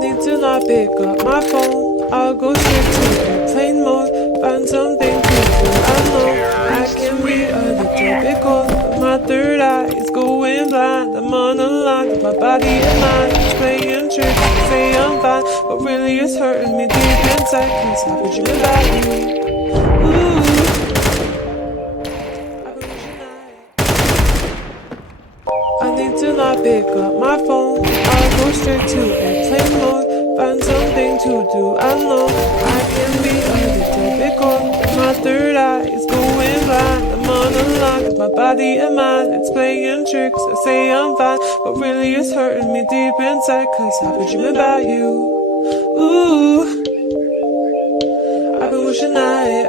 need to not pick up my phone. I'll go straight to airplane mode, find something to do. I know I can be a little bit cold, but my third eye is going blind. I'm on a line with my body and mind. It's playing tricks, I say I'm fine, but really it's hurting me deep inside, 'cause I've been dreaming about you. Ooh, I've been wishing I need to not pick up my phone. I'll go straight to airplane mode, find something to do. I know I can be a little bit cold, but my third eye is going blind. I'm on a line with my body and mind. It's playing tricks, I say I'm fine, but really it's hurting me deep inside, 'cause I've been dreaming about you. Ooh, I've been wishing I